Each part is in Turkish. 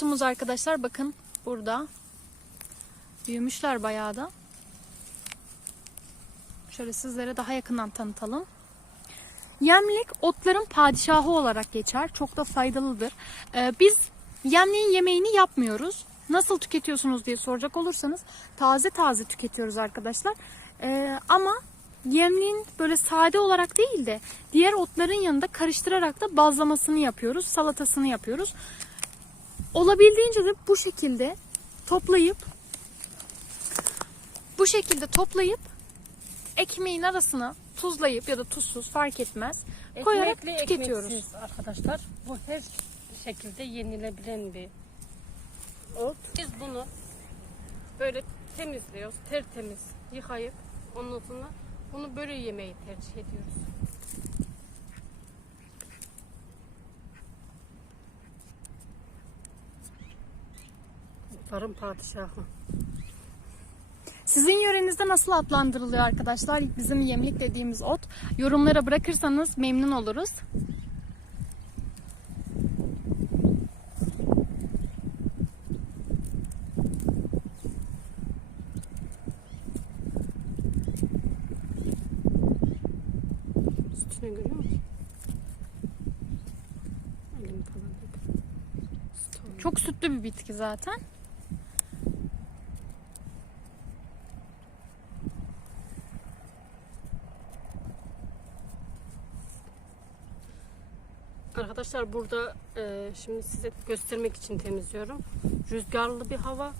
otumuz arkadaşlar bakın burada. Büyümüşler bayağı da. Şöyle sizlere daha yakından tanıtalım. Yemlik otların padişahı olarak geçer. Çok da faydalıdır. Ee, biz yemliğin yemeğini yapmıyoruz. Nasıl tüketiyorsunuz diye soracak olursanız taze taze tüketiyoruz arkadaşlar. Ee, ama yemliğin böyle sade olarak değil de diğer otların yanında karıştırarak da bazlamasını yapıyoruz. Salatasını yapıyoruz. Olabildiğince de bu şekilde toplayıp bu şekilde toplayıp ekmeğin arasına tuzlayıp ya da tuzsuz fark etmez koyarak Ekmekli, tüketiyoruz. ekmeksiz arkadaşlar. Bu her şekilde yenilebilen bir ot. Biz bunu böyle temizliyoruz. Tertemiz yıkayıp ondan sonra bunu böyle yemeyi tercih ediyoruz. Otların padişahı. Sizin yörenizde nasıl adlandırılıyor arkadaşlar? Bizim yemlik dediğimiz ot. Yorumlara bırakırsanız memnun oluruz. Görüyor musun? Elim falan. Çok sütlü bir bitki zaten. Arkadaşlar burada e, şimdi size göstermek için temizliyorum. Rüzgarlı bir hava.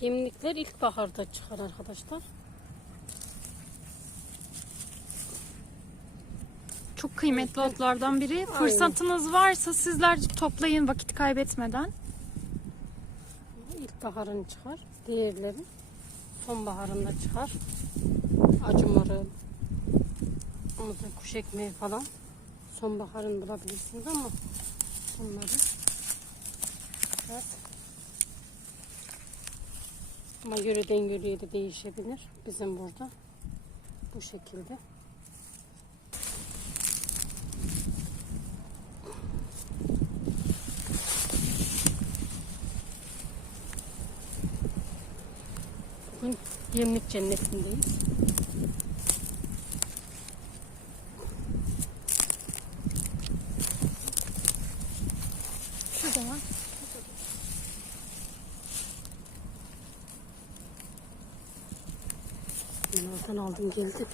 Yemlikler ilkbaharda çıkar arkadaşlar. Çok kıymetli otlardan biri. Fırsatınız varsa sizler toplayın vakit kaybetmeden. İlkbaharın çıkar. Diğerleri sonbaharında çıkar. Acı marul, ondan sonra kuş ekmeği falan sonbaharın bulabilirsiniz ama bunları biraz ama yöreden yöreye de değişebilir. Bizim burada bu şekilde. Bugün yemlik cennetindeyiz. Şurada var. Ben oradan aldım geldi.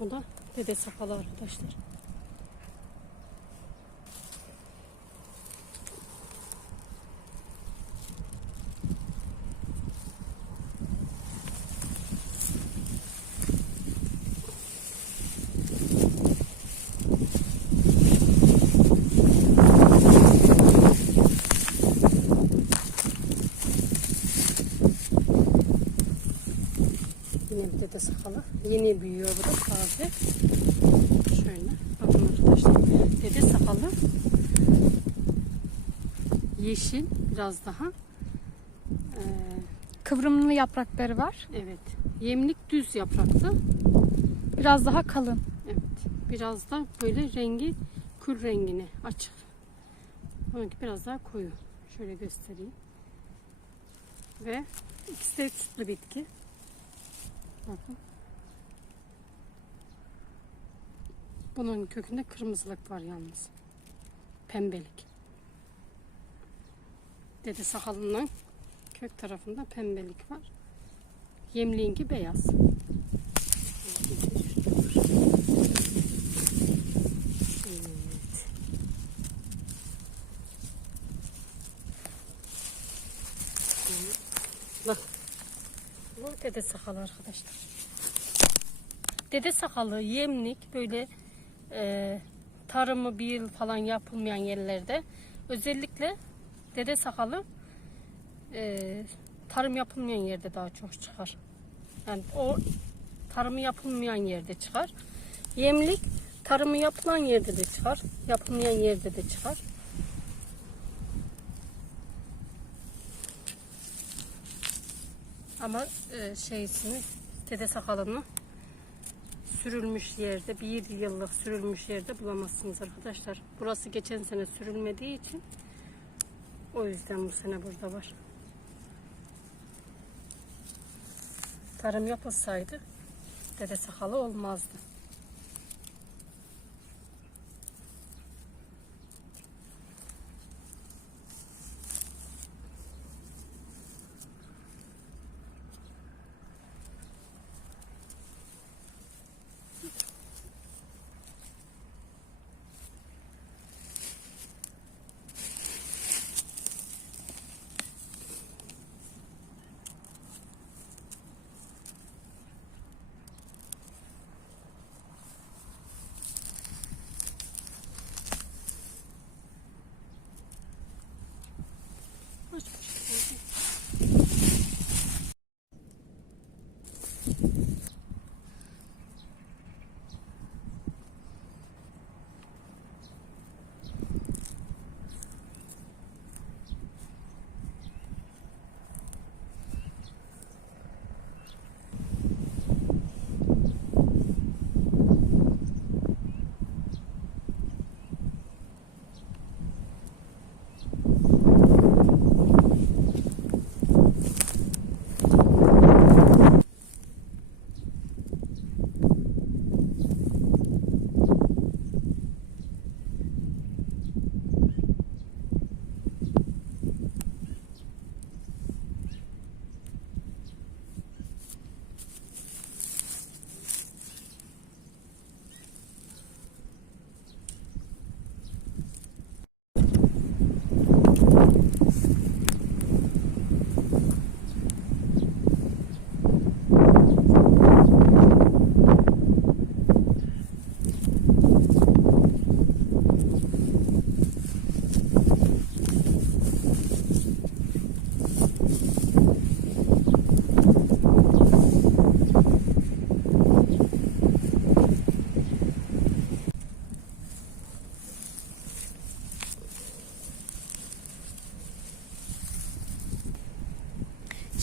Bu da dede sakalı arkadaşlar. Dede sakalı. Yeni büyüyor bu da taze. Şöyle bakın arkadaşlar. Dede sakalı yeşil biraz daha ee, Kıvrımlı yaprakları var. evet yemlik düz yapraklı Biraz daha kalın. evet biraz da böyle rengi kül rengine açık onunki biraz daha koyu şöyle göstereyim ve ikisi de sütlü bitki bakın bunun kökünde kırmızılık var yalnız. Pembelik. Dede sakalının kök tarafında pembelik var. Yemliğinki beyaz Evet. Bak. Bu dede sakalı arkadaşlar. Dede sakalı yemlik böyle e, tarımı bir yıl falan yapılmayan yerlerde özellikle dede sakalı e, tarım yapılmayan yerde daha çok çıkar. Yani o tarımı yapılmayan yerde çıkar. Yemlik tarımı yapılan yerde de çıkar. Yapılmayan yerde de çıkar. Ama e, şeysini dede sakalını sürülmüş yerde bir yıllık sürülmüş yerde bulamazsınız arkadaşlar. Burası geçen sene sürülmediği için o yüzden bu sene burada var. Tarım yapılsaydı dede sakalı olmazdı.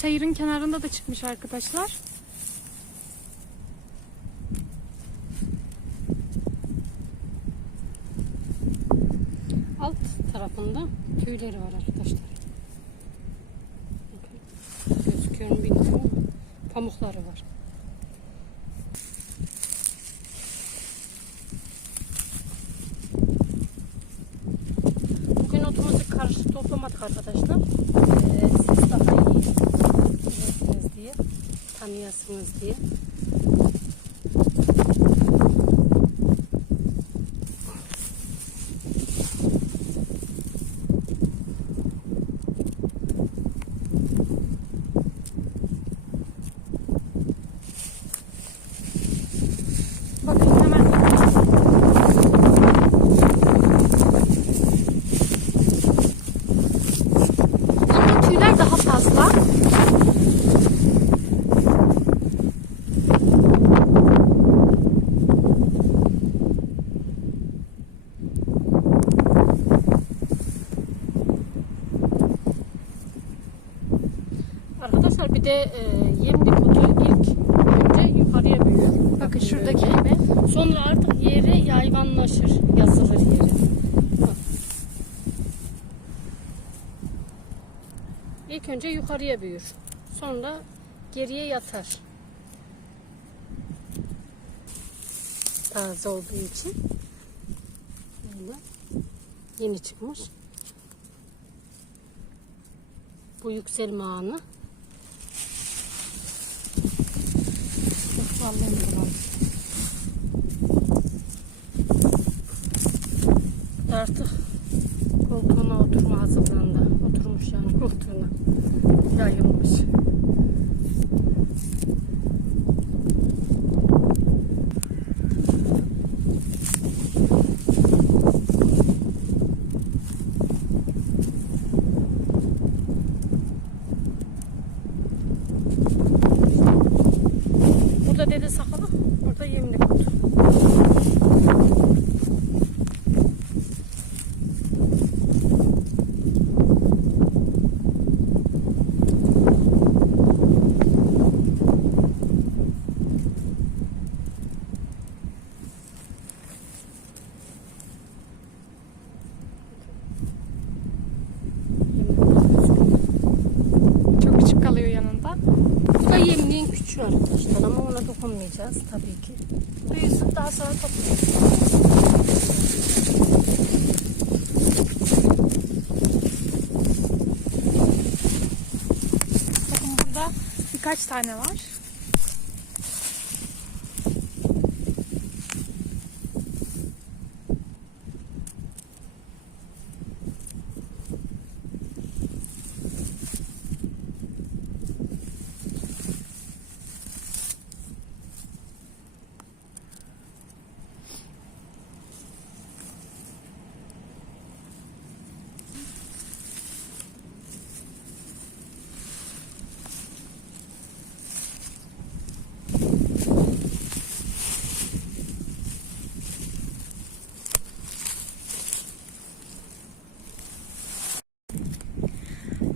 Çayırın kenarında da çıkmış arkadaşlar. Alt tarafında tüyleri var arkadaşlar. Bakın. Gözüküyor mu bilmiyorum pamukları var. Bugün otumuzu karışık toplamadık arkadaşlar. Ee, siz daha iyi bilirsiniz diye, tanıyasınız diye. Bakın hemen Bunda tüyler daha fazla. Arkadaşlar bir de e, yemlik otu ilk önce yukarıya büyür. Bakın şuradaki böyle. gibi. Sonra artık yeri yayvanlaşır, yazılır yeri. Bak. Önce yukarıya büyür. Sonra geriye yatar. Taze olduğu için. Böyle. Yeni çıkmış. Bu yükselme anı. Artık koltuğuna oturma hazırlandı. Oturmuş yani koltuğuna. Yayılmış. Burada dede sakalı, burada yemlik otu. Çok küçük kalıyor yanında. Bu da küçüğü arkadaşlar ama ona dokunmayacağız tabii ki. Büyüsün daha sonra toplayacağız. Birkaç tane var.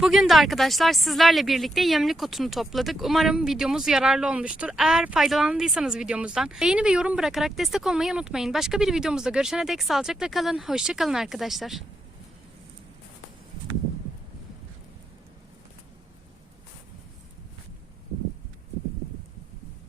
Bugün de arkadaşlar sizlerle birlikte yemlik otunu topladık. Umarım videomuz yararlı olmuştur. Eğer faydalandıysanız videomuzdan beğeni ve yorum bırakarak destek olmayı unutmayın. Başka bir videomuzda görüşene dek sağlıcakla kalın. Hoşçakalın arkadaşlar.